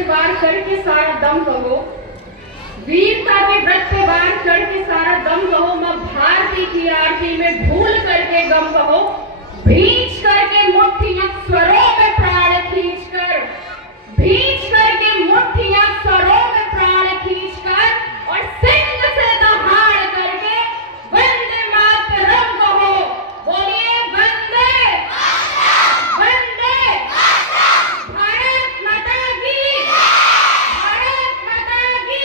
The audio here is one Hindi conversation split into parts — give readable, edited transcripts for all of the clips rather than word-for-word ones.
पे वार करके सारा दम कहो, वीरता के व्रत पे वार करके सारा दम कहो, मां भारती की आरती में भूल करके गम कहो, भींच करके मुट्ठियां स्वरों में प्राण खींच कर, भींच करके मुट्ठियां स्वरों में प्राण खींच कर और सिंह से दहाड़ करके वंदे मातरम कहो। बोलिए वंदे वंदे भारत माता की, भारत माता की।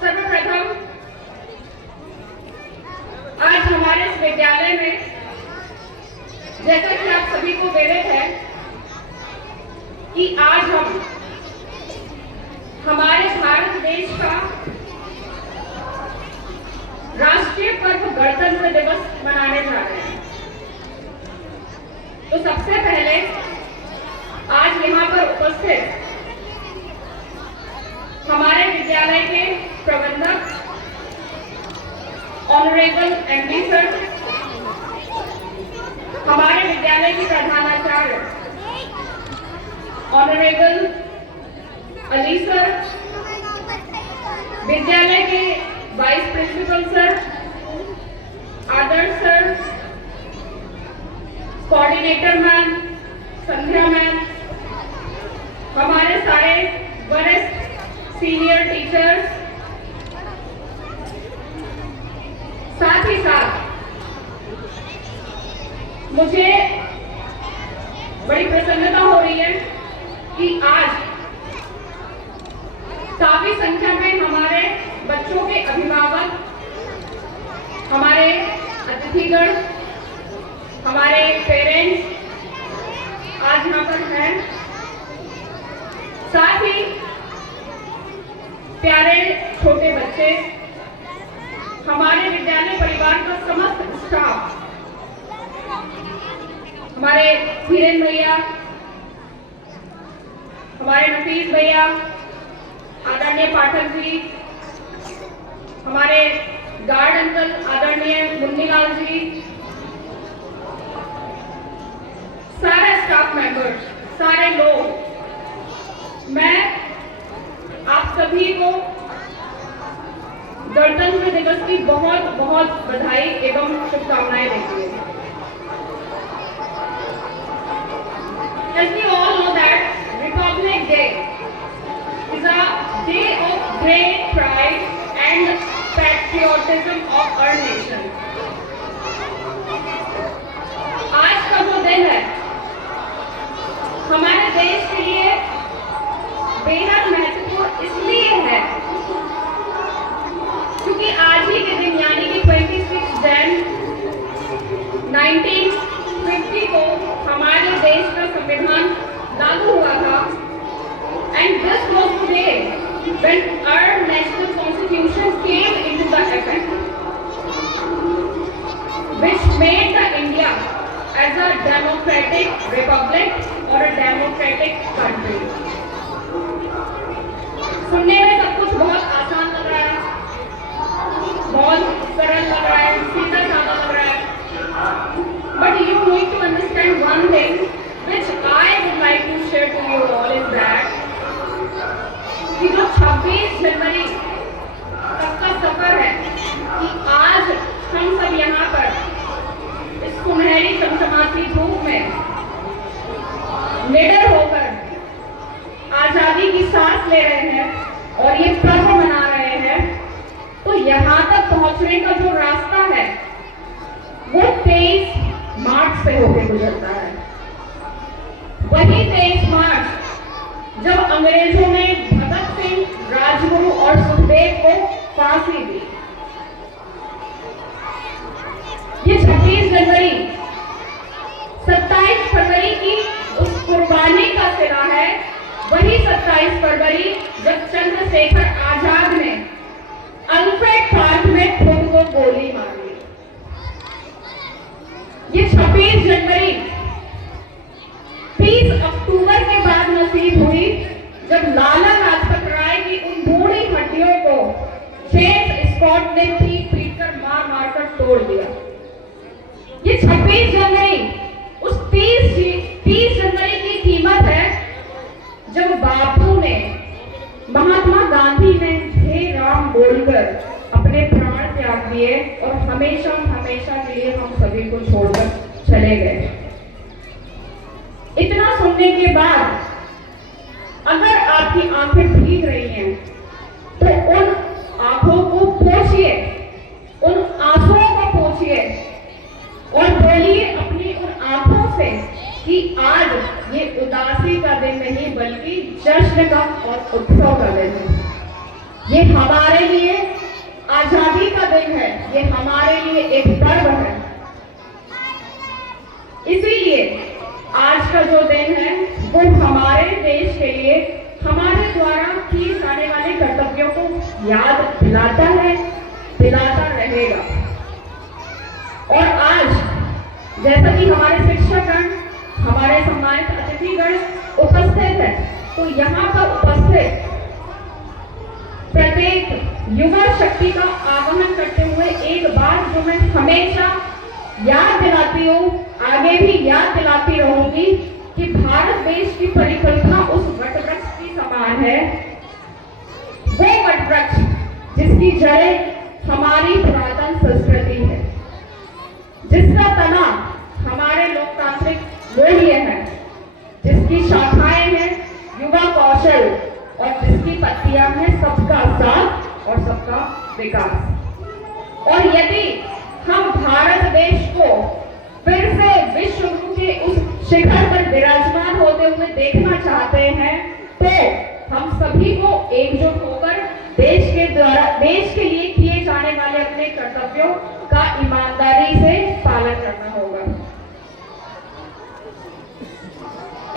सर्वप्रथम आज हमारे इस विद्यालय में, जैसा कि आप सभी को विदित है कि आज हम हमारे भारत देश का राष्ट्रीय पर्व गणतंत्र दिवस मनाने जा रहे हैं। तो सबसे पहले आज यहाँ पर उपस्थित हमारे विद्यालय के प्रबंधक ऑनरेबल एमडी सर, हमारे विद्यालय के प्रधानाचार्य ऑनरेबल अली सर, विद्यालय के वाइस प्रिंसिपल सर, आदर्श सर, कोऑर्डिनेटर मैम, संध्या मैम, हमारे सारे वरिष्ठ सीनियर टीचर्स, साथ ही साथ मुझे बड़ी प्रसन्नता हो रही है कि आज काफी संख्या में हमारे बच्चों के अभिभावक, हमारे अतिथिगण, हमारे पेरेंट्स आज यहाँ पर हैं। साथ ही प्यारे छोटे बच्चे, हमारे विद्यालय परिवार का समस्त स्टाफ, हमारे धीरेन भैया, हमारे नफीस भैया, आदरणीय पाठक जी, हमारे गार्ड अंकल आदरणीय मुन्नीलाल जी, सारे स्टाफ मेंबर्स, सारे लोग, मैं आप सभी को गणतंत्र दिवस की बहुत बहुत बधाई एवं शुभकामनाएं देती हूँ। As we all know that Republic Day is a day of great pride and patriotism of our nation. आज का जो दिन है हमारे देश के लिए बेहद महत्वपूर्ण इसलिए है क्योंकि आज ही के दिन यानी कि 26 जैन 1950 को हमारे देश का संविधान लागू हुआ था। And this was the day when our national constitution came into the effect, which made the India as a democratic republic or a democratic country. सुनने में सब कुछ बहुत आसान लग रहा है, बहुत सरल लग रहा है, सीधा साधा लग रहा है, but you need to understand one thing which I would like to share to you all is that कि जो 26 जनवरी तक का सफर है कि आज हम सब यहाँ पर इस सुनहरी चमचमाती धूप में निडर होकर आजादी की सांस ले रहे हैं और ये पर्व मना रहे हैं, तो यहाँ तक पहुँचने का जो रास्ता है वो 23 मार्च से होकर गुजरता है। वही 23 मार्च जब अंग्रेजों ने भगत सिंह, राजगुरु और सुखदेव को फांसी दी। ये 26 जनवरी 27 फरवरी की उस कुर्बानी का सिला है। वही 27 फरवरी जब चंद्रशेखर आजाद ने अल्फ्रेड पार्क में खुद को गोली मारी। ये 26 जनवरी 30 अक्टूबर के बाद नसीब हुई जब लाला लाजपत राय की उन बूढ़ी हड्डियों को जेम्स स्कॉट ने पीट पीट कर मार मार कर तोड़ दिया। ये 26 जनवरी उस 30 जब बापू ने, महात्मा गांधी ने हे राम बोलकर अपने प्राण त्याग दिए और हमेशा हमेशा के लिए हम सभी को छोड़कर चले गए। इतना सुनने के बाद अगर आपकी आंखें भीग रही हैं तो उन आंखों को पोंछिए, उन आंसुओं को पोंछिए और बोलिए अपनी उन आंखों से कि आज ये उदासी का दिन नहीं बल्कि जश्न का और उत्सव का दिन है। ये हमारे लिए आजादी का दिन है, ये हमारे लिए एक पर्व है। इसीलिए आज का जो दिन है वो हमारे देश के लिए हमारे द्वारा किए जाने वाले कर्तव्यों को याद दिलाता है, दिलाता रहेगा। और आज जैसा कि हमारे शिक्षकगण, हमारे सम्मानित अतिथिगण उपस्थित है, तो यहाँ पर उपस्थित प्रत्येक युवा शक्ति का आह्वान करते हुए एक बात जो मैं हमेशा याद दिलाती हूँ, आगे भी याद दिलाती रहूंगी कि भारत देश की परिकल्पना उस वटवृक्ष की समान है। वो वटवृक्ष जिसकी जड़ें हमारी पुरातन संस्कृति है, जिसका तना हमारे लोकतांत्रिक मूल्य है, जिसकी शाखाएं हैं युवा कौशल और जिसकी पत्तियां हैं सबका साथ और सबका विकास। और यदि हम भारत देश को फिर से विश्व गुरु के उस शिखर पर विराजमान होते हुए देखना चाहते हैं तो हम सभी को एकजुट होकर देश के लिए किए जाने वाले अपने कर्तव्यों का ईमानदारी से पालन करना होगा।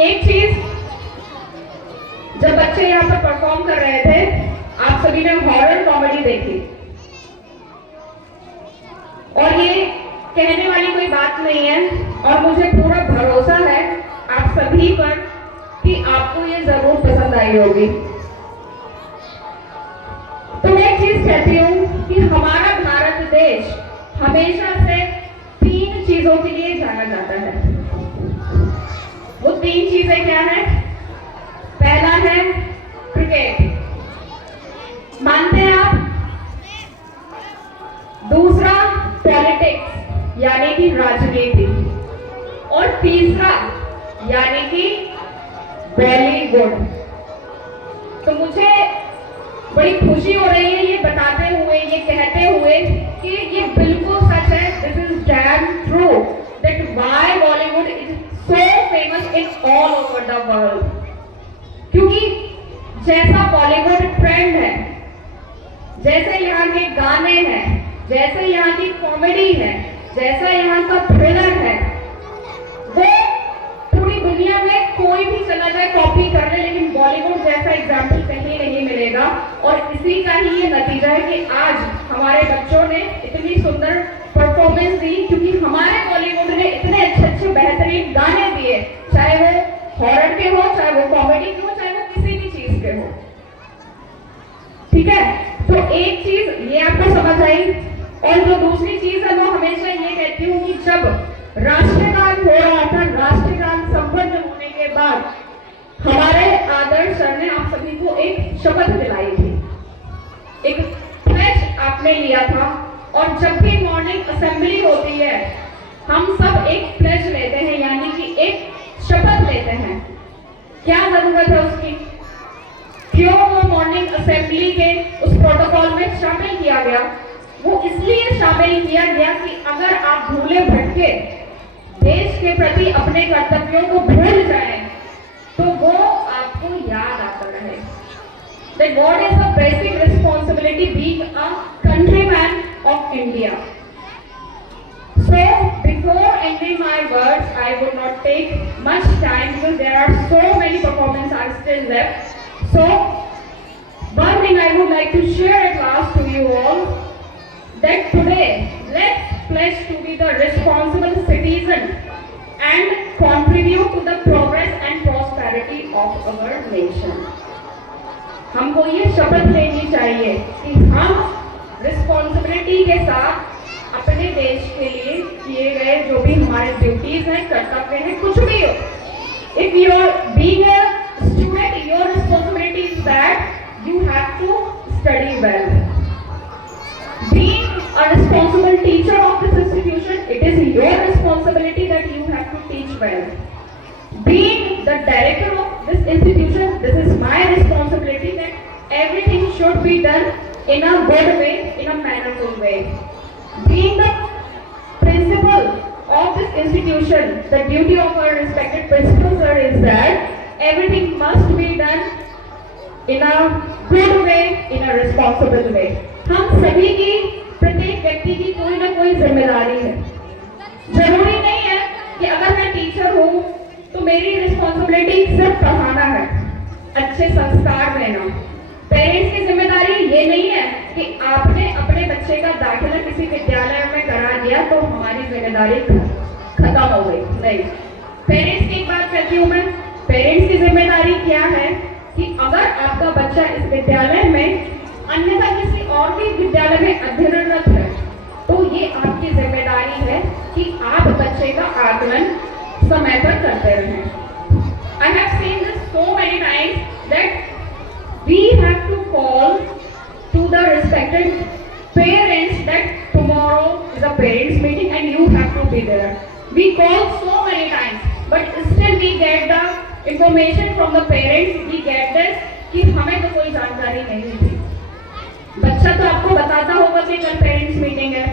एक चीज, जब बच्चे यहाँ पर परफॉर्म कर रहे थे, आप सभी ने हॉरर कॉमेडी देखी और ये कहने वाली कोई बात नहीं है और मुझे पूरा भरोसा है आप सभी पर कि आपको ये जरूर पसंद आई होगी। तो मैं एक चीज कहती हूँ कि हमारा भारत देश हमेशा से 3 चीजों के लिए जाना जाता है। वो 3 चीजें क्या है? पहला है क्रिकेट, मानते हैं आप? दूसरा पॉलिटिक्स यानी कि राजनीति, और तीसरा यानी कि बॉलीवुड। तो मुझे बड़ी खुशी हो रही है ये बताते हुए, ये कहते हुए कि ये बिल्कुल सच है, this is damn true that why Bollywood is so famous in all over the world. क्योंकि जैसा बॉलीवुड ट्रेंड है, जैसे यहाँ के गाने हैं, जैसे यहाँ की कॉमेडी है, जैसा यहाँ का थ्रिलर है, वो पूरी दुनिया में कोई भी चला जाए कॉपी कर ले, लेकिन बॉलीवुड जैसा एग्जाम्पल कहीं नहीं मिलेगा। और इसी का ही ये नतीजा है कि आज हमारे बच्चों ने इतनी सुंदर परफॉर्मेंस दी, क्योंकि हमारे बॉलीवुड ने इतने अच्छे अच्छे बेहतरीन गाने दिए, चाहे वो हॉरर के हो, चाहे वो कॉमेडी के हो, चाहे वो किसी भी चीज के हो। ठीक है, तो एक चीज ये आपको समझ आई। और जो दूसरी चीज है वो हमेशा ये कहती हूँ कि जब राष्ट्रगान हो रहा था, राष्ट्रगान संपन्न होने के बाद हमारे आदर्श सर ने आप सभी को एक शपथ दिलाई थी, एक प्लेज आपने लिया था। और जब भी मॉर्निंग असेंबली होती है हम सब एक प्लेज लेते हैं, यानी कि एक शपथ लेते हैं। क्या जरूरत है उसकी? क्यों वो मॉर्निंग असेंबली के उस प्रोटोकॉल में शामिल किया गया? वो इसलिए शामिल किया गया कि अगर आप भूले भटके देश के प्रति अपने कर्तव्यों को भूल जाएं तो वो आपको याद आता रहे। That what is the basic responsibility being a countryman of India? So before ending my words, I would not take much time because there are so many performances are still left. So one thing I would like to share at last to you all, that today let's pledge to be the responsible citizen and contribute to the progress and prosperity of our nation. हमको ये शपथ लेनी चाहिए कि हम रिस्पॉन्सिबिलिटी के साथ अपने देश के लिए किए गए जो भी हमारे ड्यूटीज हैं, कर्तव्य हैं, कुछ भी हो, if you are being a student you have to study well. Being a responsible teacher of this institution, it is your responsibility that you have to teach well. Being the director of this institution, this is my responsibility that everything should be done in a good way, in a mannerful way. Being the principal of this institution, the duty of our respected principal sir is that everything must be done in a good way, in a responsible way. हम सभी की, प्रत्येक व्यक्ति की कोई ना कोई जिम्मेदारी है. जरूरी नहीं है कि अगर मैं टीचर हूँ तो मेरी रिस्पॉन्सिबिलिटी सिर्फ पढ़ाना है, अच्छे संस्कार देना. पेरेंट्स की जिम्मेदारी ये नहीं है कि आपने अपने बच्चे का दाखिला किसी विद्यालय में करा दिया तो हमारी जिम्मेदारी खत्म हो गई. नहीं, पेरेंट्स की एक बात कहती हूँ मैं, पेरेंट्स की जिम्मेदारी क्या है कि अगर आपका बच्चा इस विद्यालय में अन्यथा किसी और भी विद्यालय में अध्ययनरत है तो ये आपकी जिम्मेदारी है कि आप बच्चे का आकलन समय पर करते रहें. I have seen this so many times that we have to call to the respected parents that tomorrow is a parents meeting and you have to be there. We call so many times, but still we get the information from the parents. We get this कि हमें तो कोई जानकारी नहीं थी. बच्चा तो आपको बताता होगा कि कल पेरेंट्स मीटिंग है.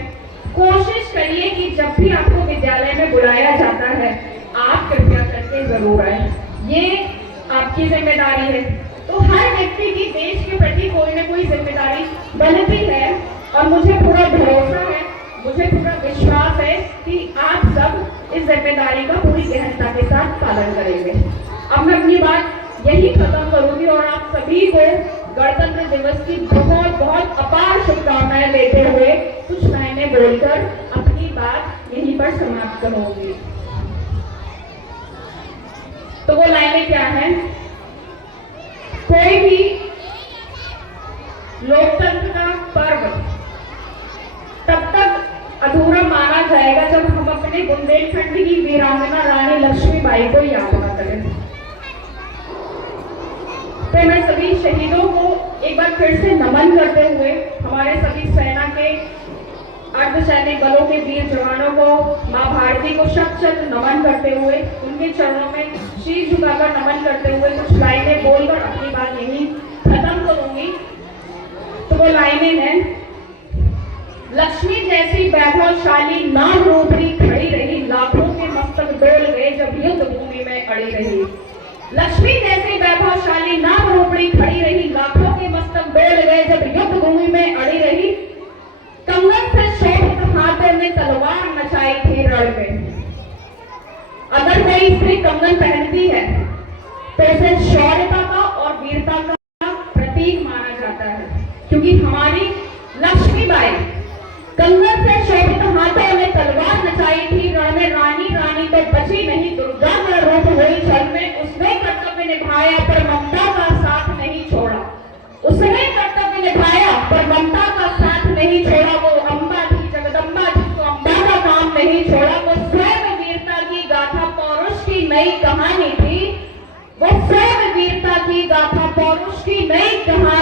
कोशिश करिए कि जब भी आपको विद्यालय में बुलाया जाता है आप कृपया करके जरूर आए. ये आपकी जिम्मेदारी है. तो हर व्यक्ति की देश के प्रति कोई ना कोई जिम्मेदारी बनती है और मुझे पूरा भरोसा है, मुझे पूरा विश्वास है कि आप सब इस जिम्मेदारी का पूरी गहनता के साथ पालन करेंगे. अब मैं अपनी बात यही खत्म करूंगी और आप सभी को गणतंत्र दिवस की बहुत बहुत अपार शुभकामनाएं देते हुए कुछ लाइनें बोलकर अपनी बात यहीं पर समाप्त करूंगी. तो वो लाइनें क्या हैं? कोई भी लोकतंत्र का पर्व तब तक अधूरा माना जाएगा जब हम अपने बुंदेलखंड की वीरांगना रानी लक्ष्मीबाई को याद न करें. तो मैं सभी शहीदों को एक बार फिर से नमन करते हुए, हमारे सभी सेना के अर्धसैनिक बलों के वीर जवानों को, मां भारती को शत शत नमन करते हुए, उनके चरणों में शीश झुकाकर नमन करते हुए कुछ लाइनें बोलकर अपनी बात यहीं खत्म करूंगी. तो वो लाइनें हैं, लक्ष्मी जैसी वैभवशाली नाम रूपरी खड़ी रही, लाखों के मस्तक डोल गए जब युद्ध भूमि में अड़ी रही. लक्ष्मी जैसी वैभवशाली नाम रूपड़ी खड़ी रही, लाखों के मस्तक डोल गए जब युद्ध भूमि में अड़ी रही. कंगन से शोभित हाथों में तलवार नचाई थी रण में. अगर कोई स्त्री कंगन पहनती है तो उसे शौर्यता का और वीरता का प्रतीक माना जाता है, क्योंकि हमारी लक्ष्मीबाई कंगन से शोभित हाथों में तलवार नचाई थी रण में. रानी रानी तो बची नहीं, दुर्गा का रूप हुई छल में. उसने कर्तव्य निभाया पर ममता का साथ नहीं छोड़ा. उसने कर्तव्य निभाया पर ममता का साथ नहीं छोड़ा. वो अम्बा थी, जगदम्बा थी, तो अम्बा का काम नहीं छोड़ा. वो स्वयं वीरता की गाथा पौरुष की नई कहानी थी. वो स्वयं वीरता की गाथा पौरुष की नई कहानी